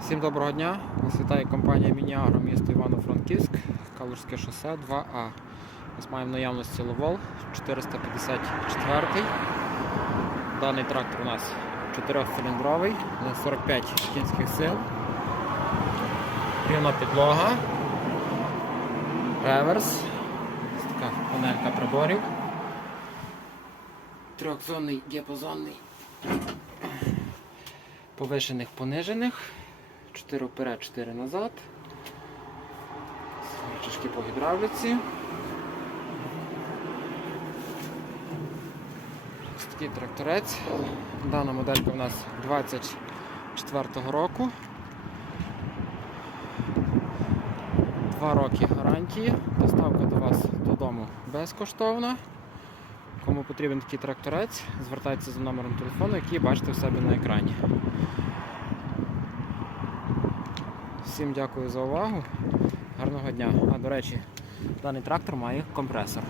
Всім доброго дня! Вас вітає компанія Мініагро місто Івано-Франківськ, Калужське шосе 2А. Ось маємо наявності Ловол 454. Даний трактор у нас 4-циліндровий на 45 кінських сил. Рівна підлога. Реверс. Ось така панелька приборів. Трьохзонний діапазонний повишених понижених. 4 вперед, 4 назад. Рычажки по гідравліці. Ось такий тракторець. Дана моделька у нас 24-го року. Два роки гарантії. Доставка до вас додому безкоштовна. Кому потрібен такий тракторець, звертайтеся за номером телефону, який бачите в себе на екрані. Всім дякую за увагу. Гарного дня. А до речі, даний трактор має компресор.